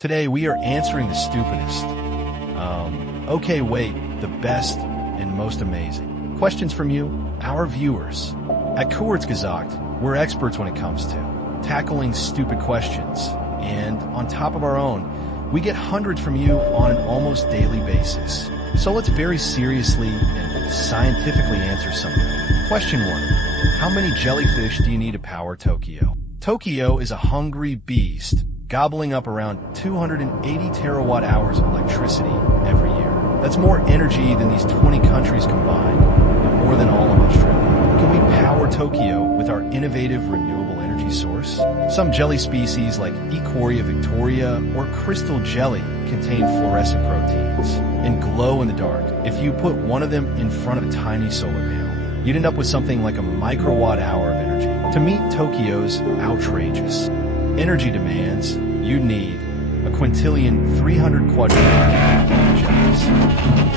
Today we are answering the stupidest. Okay, wait, the best and most amazing. Questions from you, our viewers. At Kurzgesagt, we're experts when it comes to tackling stupid questions. And on top of our own, we get hundreds from you on an almost daily basis. So let's very seriously and scientifically answer some of them. Question 1. How many jellyfish do you need to power Tokyo? Tokyo is a hungry beast, gobbling up around 280 terawatt hours of electricity every year. That's more energy than these 20 countries combined, and more than all of Australia. Can we power Tokyo with our innovative renewable energy source? Some jelly species like Ecoria victoria or crystal jelly contain fluorescent proteins and glow in the dark. If you put one of them in front of a tiny solar panel, you'd end up with something like a microwatt hour of energy. To meet Tokyo's outrageous energy demands, you'd need a quintillion 300 quadrillion jellies.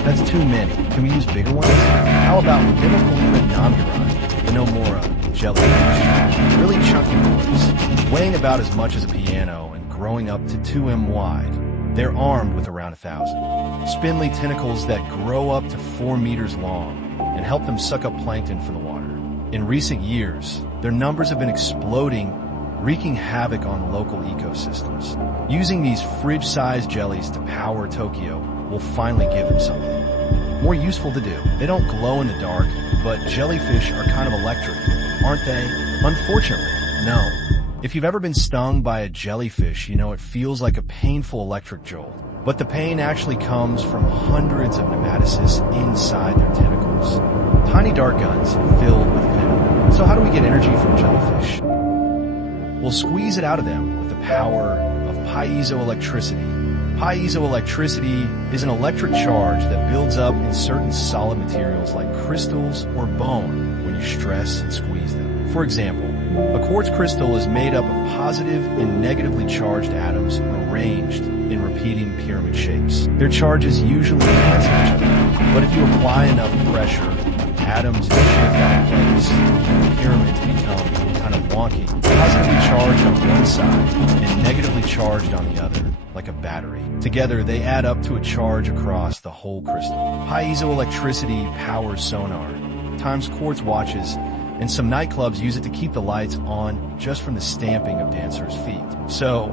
That's too many. Can we use bigger ones? How about Mimicalina nomura, the Nomura jellyfish? Really chunky boys, weighing about as much as a piano and growing up to 2 wide. They're armed with around 1,000 spindly tentacles that grow up to 4 meters long and help them suck up plankton from the water. In recent years, their numbers have been exploding, wreaking havoc on local ecosystems. Using these fridge-sized jellies to power Tokyo will finally give them something more useful to do. They don't glow in the dark, but jellyfish are kind of electric, aren't they? Unfortunately, no. If you've ever been stung by a jellyfish, you know it feels like a painful electric jolt. But the pain actually comes from hundreds of nematocysts inside their tentacles. Tiny dart guns filled with venom. So how do we get energy from jellyfish? We'll squeeze it out of them with the power of piezoelectricity. Piezoelectricity is an electric charge that builds up in certain solid materials like crystals or bone when you stress and squeeze them. For example, a quartz crystal is made up of positive and negatively charged atoms arranged in repeating pyramid shapes. Their charges usually cancel each other, but if you apply enough pressure, atoms shift out of place, and the pyramids become kind of wonky. Positively charged on one side and negatively charged on the other, like a battery. Together, they add up to a charge across the whole crystal. Piezoelectricity powers sonar, times quartz watches, and some nightclubs use it to keep the lights on just from the stamping of dancers' feet. So,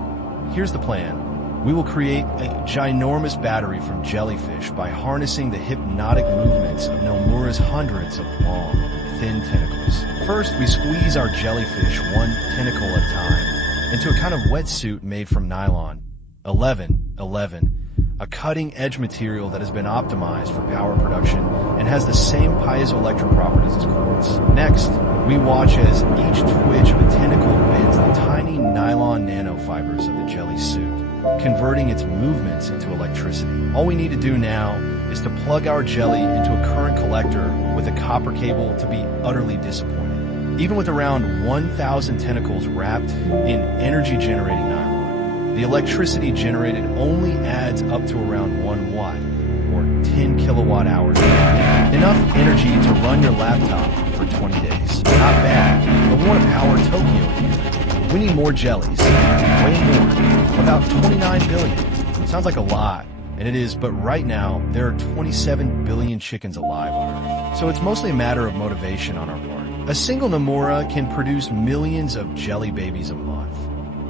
here's the plan. We will create a ginormous battery from jellyfish by harnessing the hypnotic movements of Nomura's hundreds of long, thin tentacles. First, we squeeze our jellyfish one tentacle at a time into a kind of wetsuit made from nylon. 11, a cutting-edge material that has been optimized for power production and has the same piezoelectric properties as quartz. Next, we watch as each twitch of a tentacle bends the tiny nylon nanofibers of the jelly suit, converting its movements into electricity. All we need to do now is to plug our jelly into a current collector with a copper cable to be utterly disappointed. Even with around 1,000 tentacles wrapped in energy-generating nylon, the electricity generated only adds up to around 1 watt, or 10 kilowatt hours. Enough energy to run your laptop for 20 days. Not bad, but we want to power Tokyo here. We need more jellies, way more, about 29 billion. Sounds like a lot, and it is, but right now, there are 27 billion chickens alive on Earth. So it's mostly a matter of motivation on our part. A single Nomura can produce millions of jelly babies a month.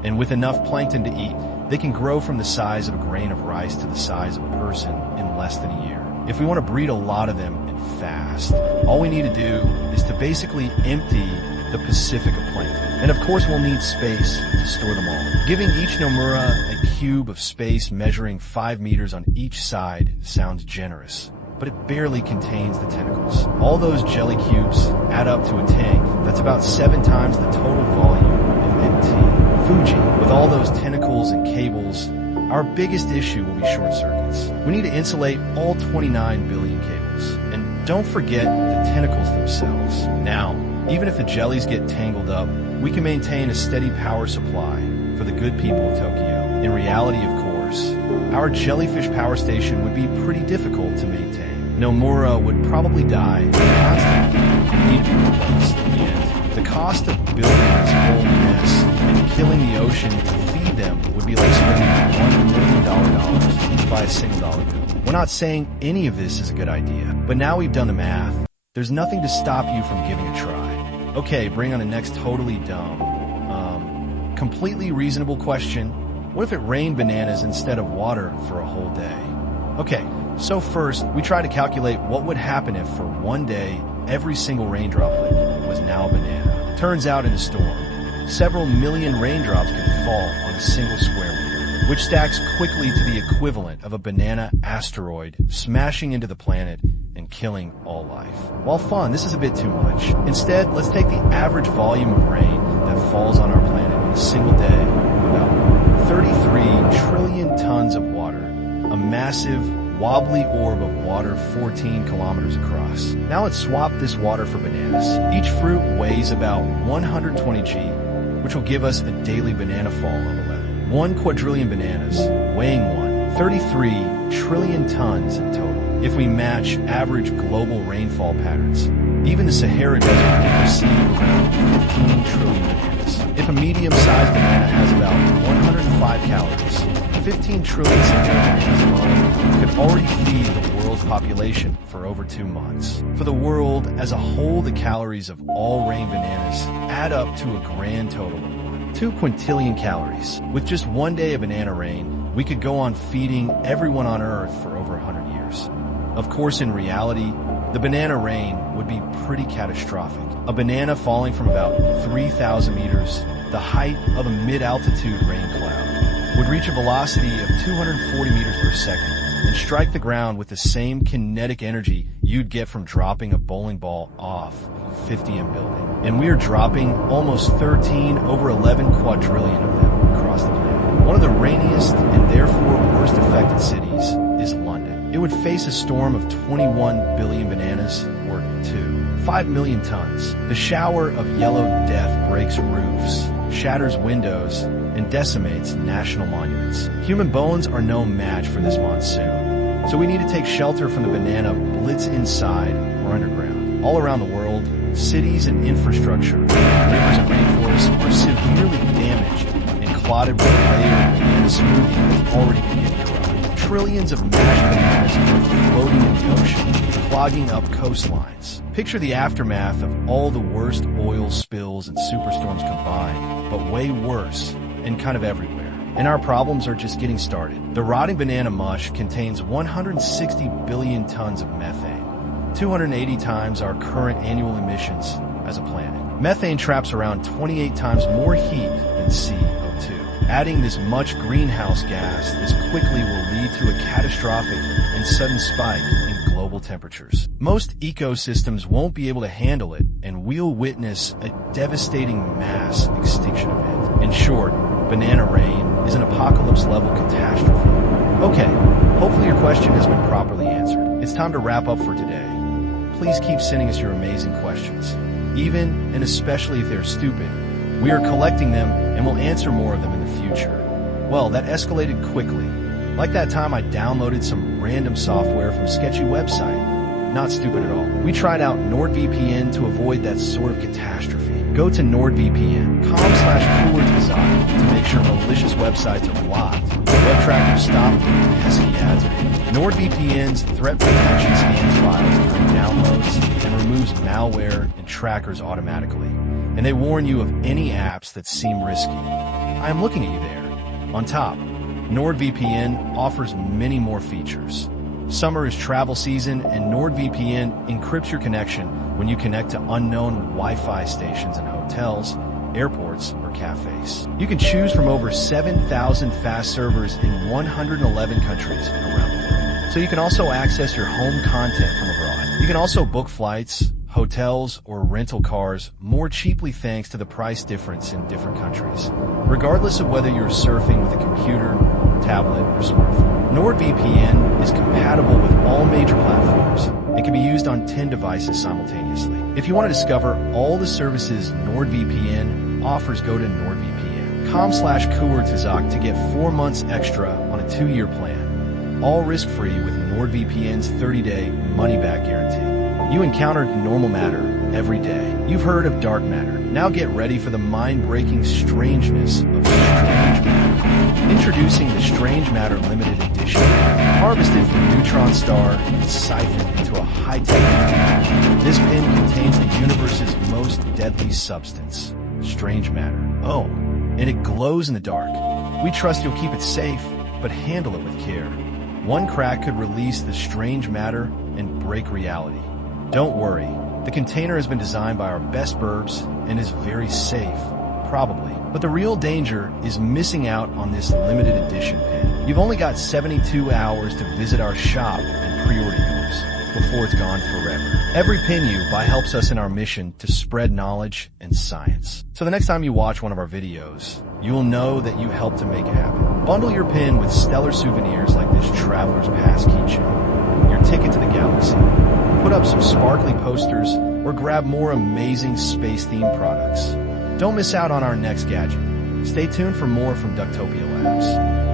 And with enough plankton to eat, they can grow from the size of a grain of rice to the size of a person in less than a year. If we want to breed a lot of them and fast, all we need to do is to basically empty the Pacific of plankton. And of course we'll need space to store them all. Giving each Nomura a cube of space measuring 5 meters on each side sounds generous, but it barely contains the tentacles. All those jelly cubes add up to a tank that's about 7 times the total volume of MT. Fuji, with all those tentacles and cables, our biggest issue will be short circuits. We need to insulate all 29 billion cables. And don't forget the tentacles themselves. Now, even if the jellies get tangled up, we can maintain a steady power supply for the good people of Tokyo. In reality, of course, our jellyfish power station would be pretty difficult to maintain. Nomura would probably die constantly and need to be replaced. And the cost of building this whole mess and killing the ocean to feed them would be like spending $1 that single dollar bill. We're not saying any of this is a good idea, but now we've done the math. There's nothing to stop you from giving a try. Okay, bring on the next totally dumb, completely reasonable question. What if it rained bananas instead of water for a whole day? Okay, so first, we try to calculate what would happen if for one day, every single raindroplet was now a banana. Turns out in a storm, several million raindrops can fall on a single square meter, which stacks quickly to the equivalent of a banana asteroid smashing into the planet and killing all life. While fun, this is a bit too much. Instead, let's take the average volume of rain that falls on our planet in a single day, about 33 trillion tons of water, a massive, wobbly orb of water 14 kilometers across. Now let's swap this water for bananas. Each fruit weighs about 120 g, which will give us a daily banana fall of 11. 1 quadrillion bananas, weighing 33 trillion tons in total. If we match average global rainfall patterns, even the Sahara Desert can receive around 15 trillion bananas. If a medium-sized banana has about 105 calories, 15 trillion such bananas alone could already feed the world's population for over 2 months. For the world as a whole, the calories of all rain bananas add up to a grand total of 2 quintillion calories. With just one day of banana rain, we could go on feeding everyone on Earth for over 100 years. Of course, in reality, the banana rain would be pretty catastrophic. A banana falling from about 3,000 meters, the height of a mid-altitude rain cloud, would reach a velocity of 240 meters per second and strike the ground with the same kinetic energy you'd get from dropping a bowling ball off a 50M building. And we are dropping almost 13 over 11 quadrillion of them across the planet. One of the rainiest and therefore worst affected cities is London. It would face a storm of 21 billion bananas, or 5 million tons. The shower of yellow death breaks roofs, shatters windows, and decimates national monuments. Human bones are no match for this monsoon, so we need to take shelter from the banana blitz inside or underground. All around the world, cities and infrastructure, rivers and rainforests are severely damaged and clotted with a layer of banana smoothie that's already beginning to rot. Trillions of mashed bananas are floating in the ocean, clogging up coastlines. Picture the aftermath of all the worst oil spills and superstorms combined, but way worse and kind of everywhere. And our problems are just getting started. The rotting banana mush contains 160 billion tons of methane, 280 times our current annual emissions as a planet. Methane traps around 28 times more heat than CO2. Adding this much greenhouse gas this quickly will lead to a catastrophic and sudden spike in global temperatures. Most ecosystems won't be able to handle it, and we'll witness a devastating mass extinction event. In short, banana rain is an apocalypse-level catastrophe. Okay, hopefully your question has been properly answered. It's time to wrap up for today. Please keep sending us your amazing questions, even and especially if they're stupid. We are collecting them and will answer more of them in the future. Well, that escalated quickly. Like that time I downloaded some random software from a sketchy website. Not stupid at all. We tried out NordVPN to avoid that sort of catastrophe. Go to nordvpn.com/coolwordsgesagt to make sure malicious websites are blocked, web trackers stopped, and pesky ads are hidden. NordVPN's threat protection scans files during downloads and removes malware and trackers automatically. And they warn you of any apps that seem risky. I am looking at you there. On top, NordVPN offers many more features. Summer is travel season, and NordVPN encrypts your connection when you connect to unknown Wi-Fi stations in hotels, airports, or cafes. You can choose from over 7,000 fast servers in 111 countries around the world. So you can also access your home content from abroad. You can also book flights, hotels, or rental cars more cheaply thanks to the price difference in different countries, regardless of whether you're surfing with a computer, tablet, or smartphone. NordVPN is compatible with all major platforms and can be used on 10 devices simultaneously. If you want to discover all the services NordVPN offers, go to nordvpn.com/coolwordsgesagt to get 4 months extra on a 2-year plan. All risk-free with NordVPN's 30-day money-back guarantee. You encountered normal matter every day. You've heard of dark matter. Now get ready for the mind-breaking strangeness of strange matter. Introducing the Strange Matter Limited Edition, harvested from neutron star and siphoned into a high-tech pin. This pin contains the universe's most deadly substance, strange matter. Oh, and it glows in the dark. We trust you'll keep it safe, but handle it with care. One crack could release the strange matter and break reality. Don't worry, the container has been designed by our best burbs and is very safe, probably. But the real danger is missing out on this limited edition pin. You've only got 72 hours to visit our shop and pre-order yours before it's gone forever. Every pin you buy helps us in our mission to spread knowledge and science. So the next time you watch one of our videos, you will know that you helped to make it happen. Bundle your pin with stellar souvenirs like this Traveler's Pass keychain, your ticket to the galaxy. Put up some sparkly posters or grab more amazing space-themed products. Don't miss out on our next gadget. Stay tuned for more from Ducktopia Labs.